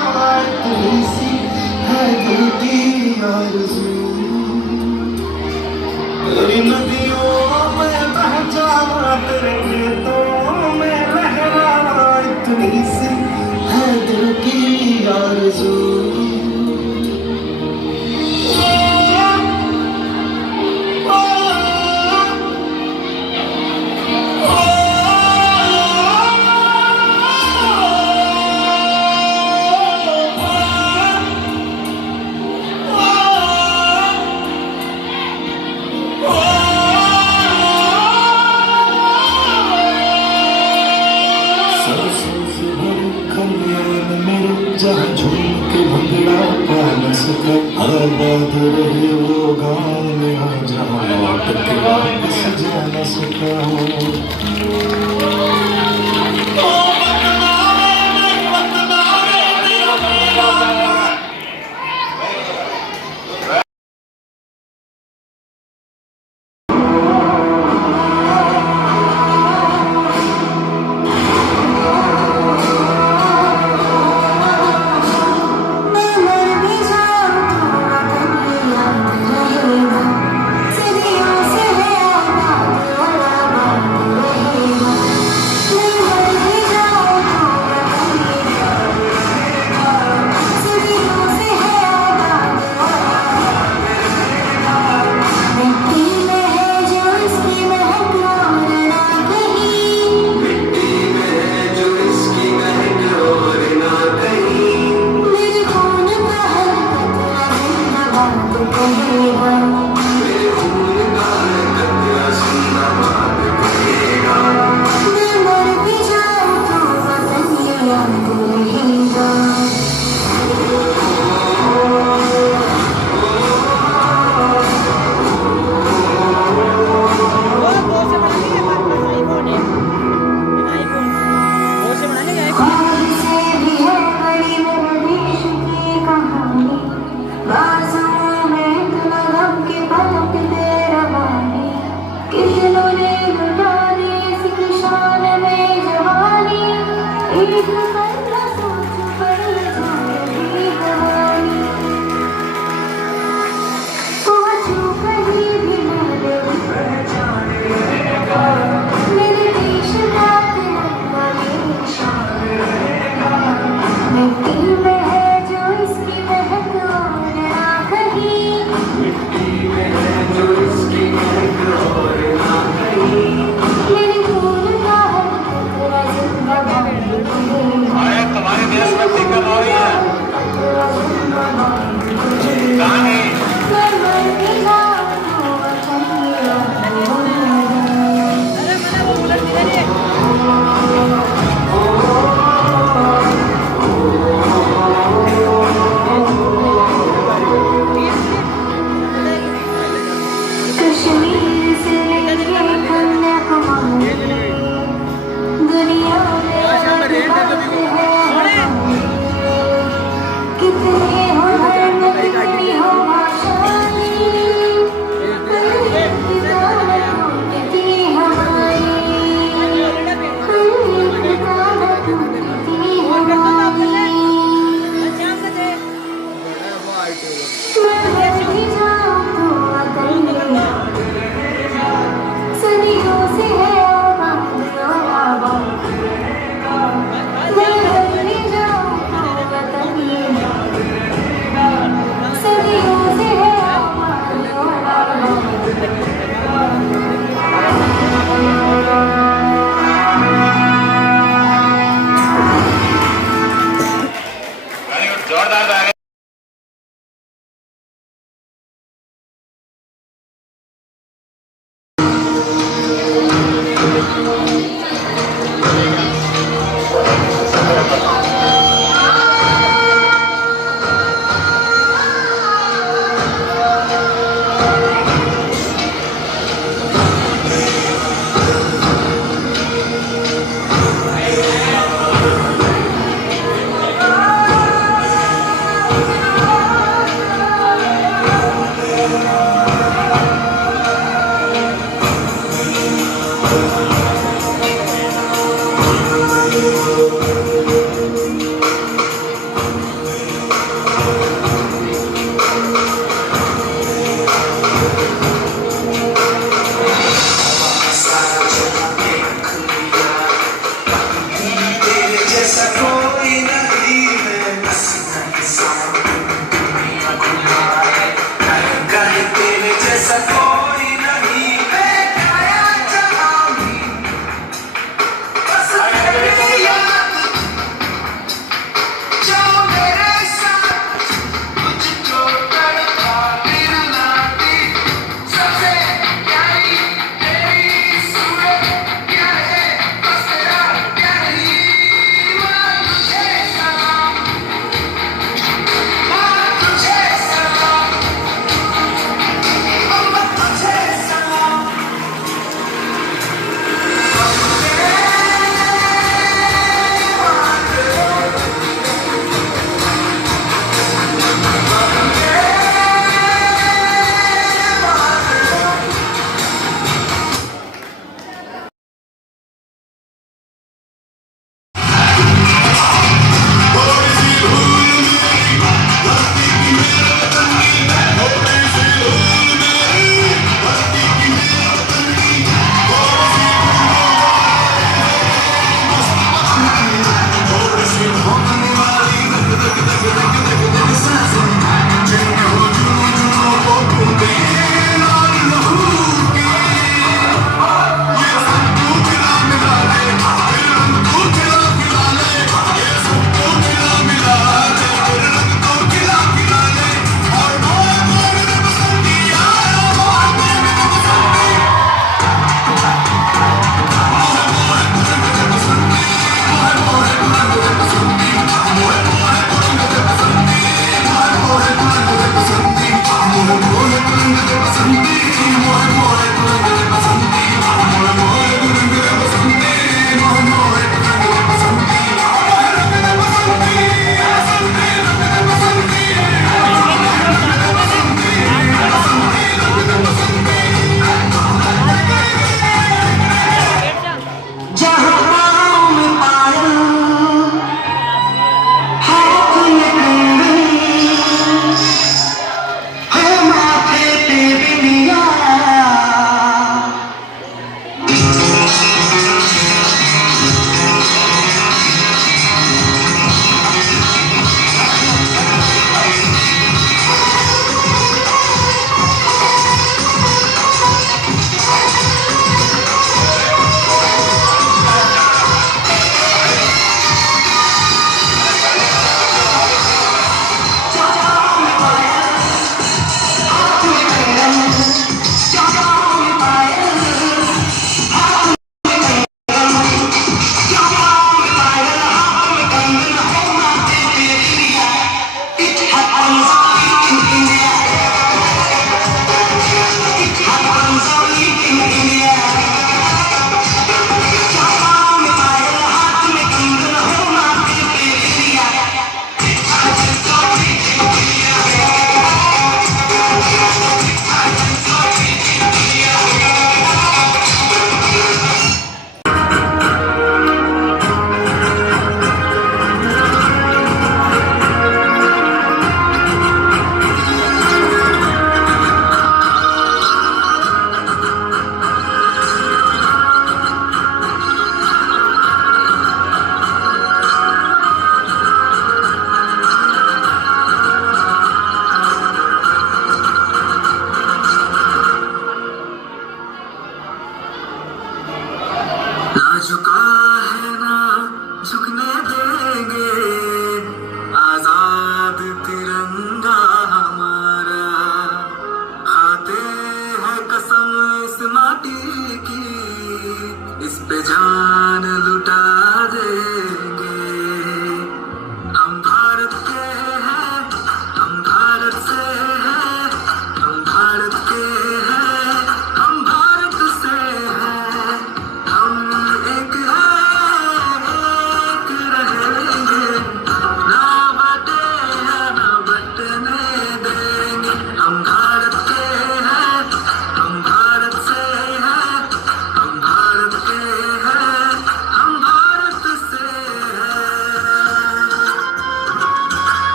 इतनी सी है दिल की आरज़ू, तेरी नदियों में बह जाना, तेरे खेतों में लहराना, इतनी सी है दिल की आरज़ू। जहाँ झूम के भंगड़ा पा न सका, आबाद रहे वो गाँव में हो, जहाँ लौट के वापस जा न सका।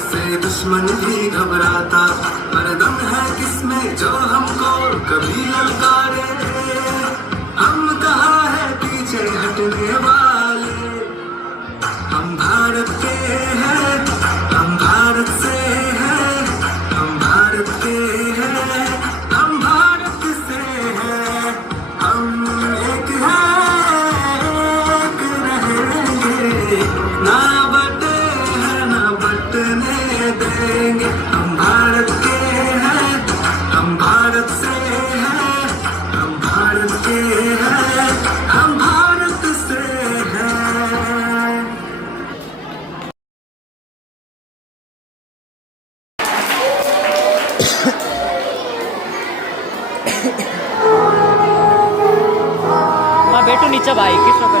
इससे दुश्मन भी घबराता, पर दम है किसमें जो हमको कभी ललकारे। हम कहाँ है पीछे हटने वाले, हम भारत के हैं, हम भारत से हैं, हम भारत के हैं, हम भारत से हैं, हम एक हैं, एक रहेंगे, ना बटे हैं ना बटने देंगे। हम भारत के हैं, हम भारत से हैं, हम भारत के हैं, हम भारत से हैं। हाँ बैठो नीचे भाई कृष्ण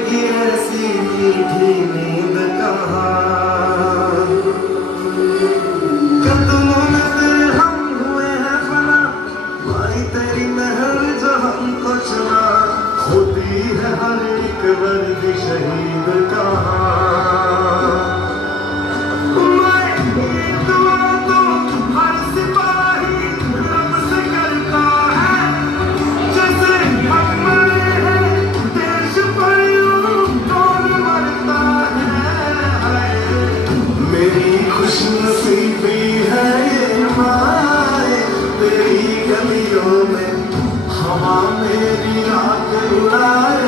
आएगी ऐसी मीठी नींद कहाँ। कदमों में तेरे हम हुए हैं फना, भाई तेरी महल जो हमको चुना, होती है हर एक वर्दी शहीद कहाँ। खुशनसीबी है ये माए, तेरी गलियों में हवा मेरी रात उड़ाए।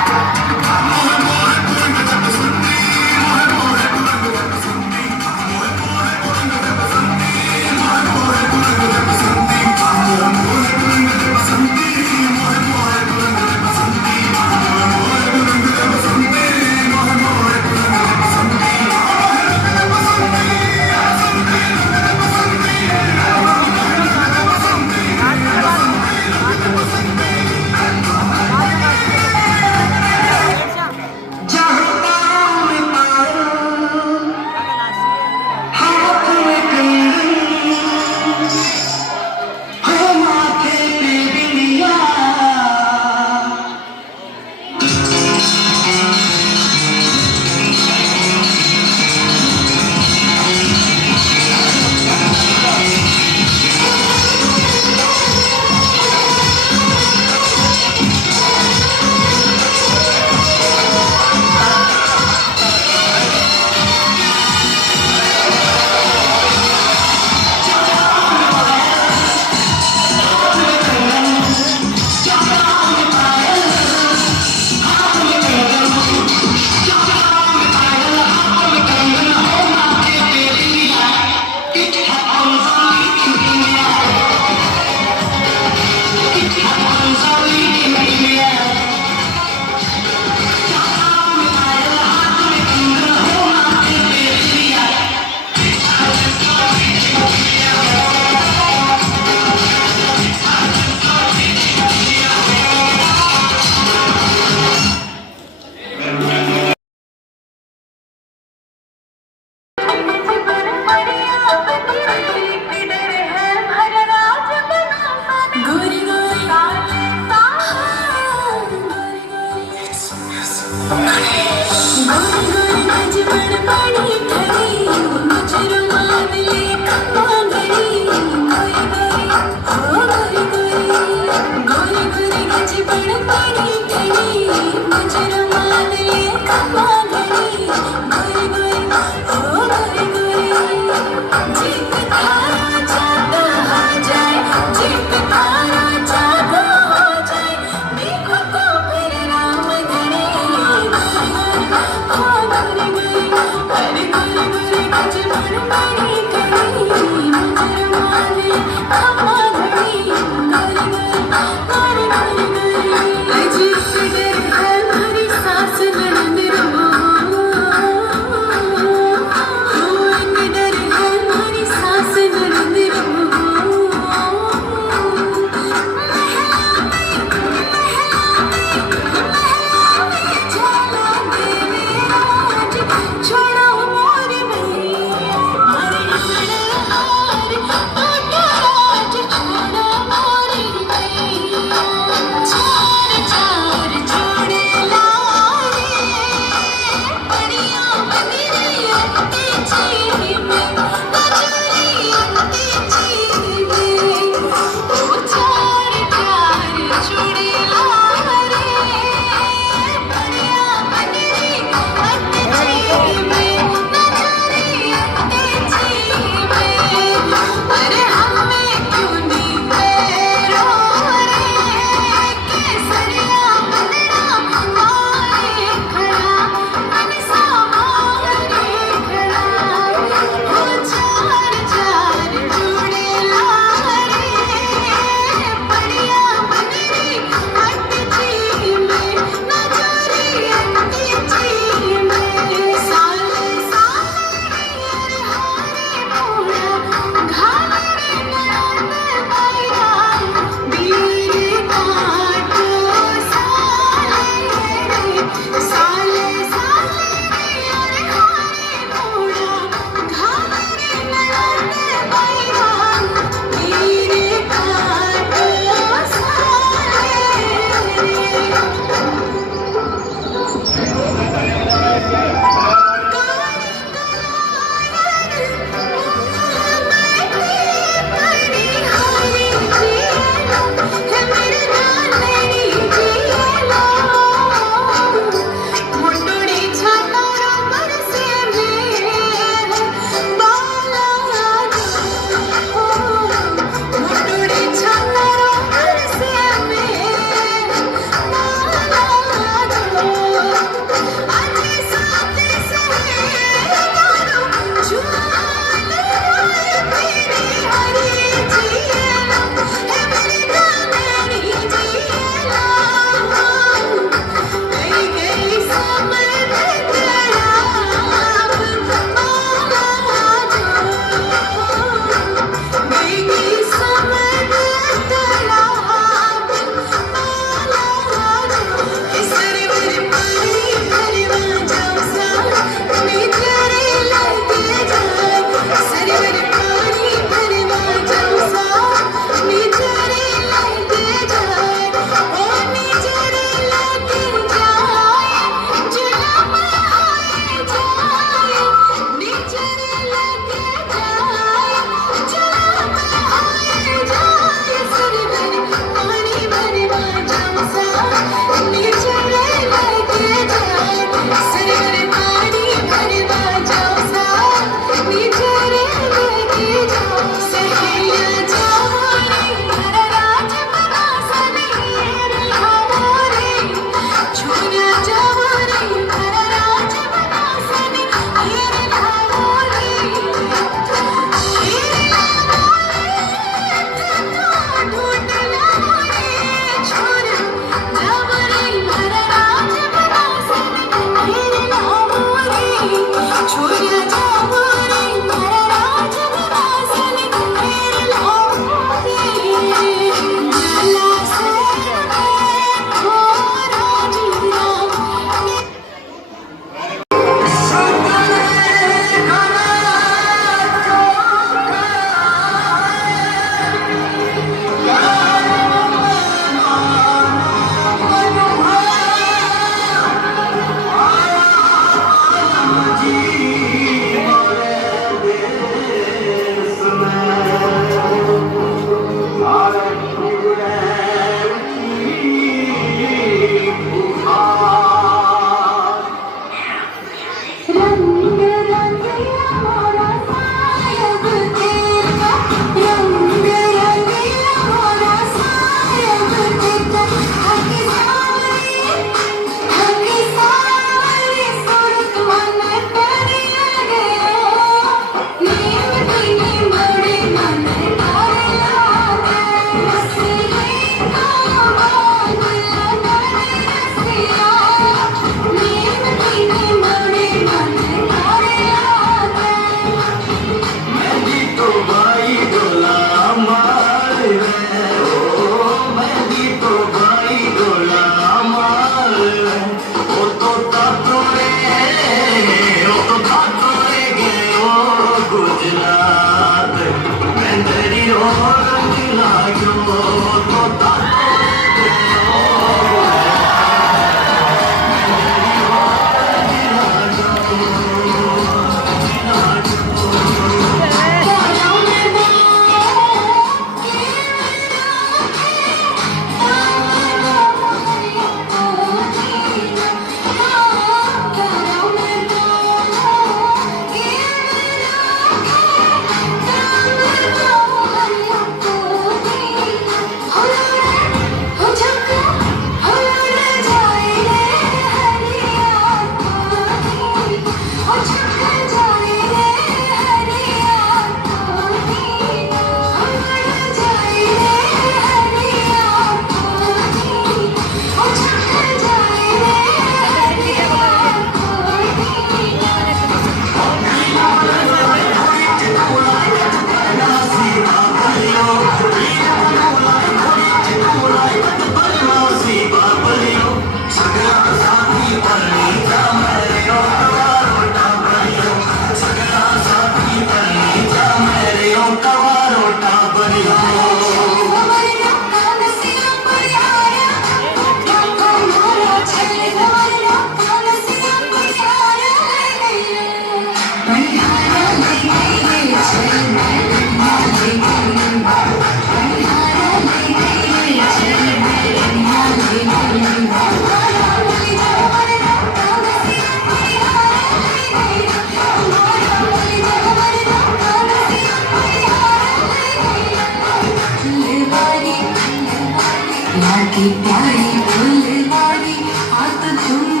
लागी प्यारी फुलवारी हाथ झुम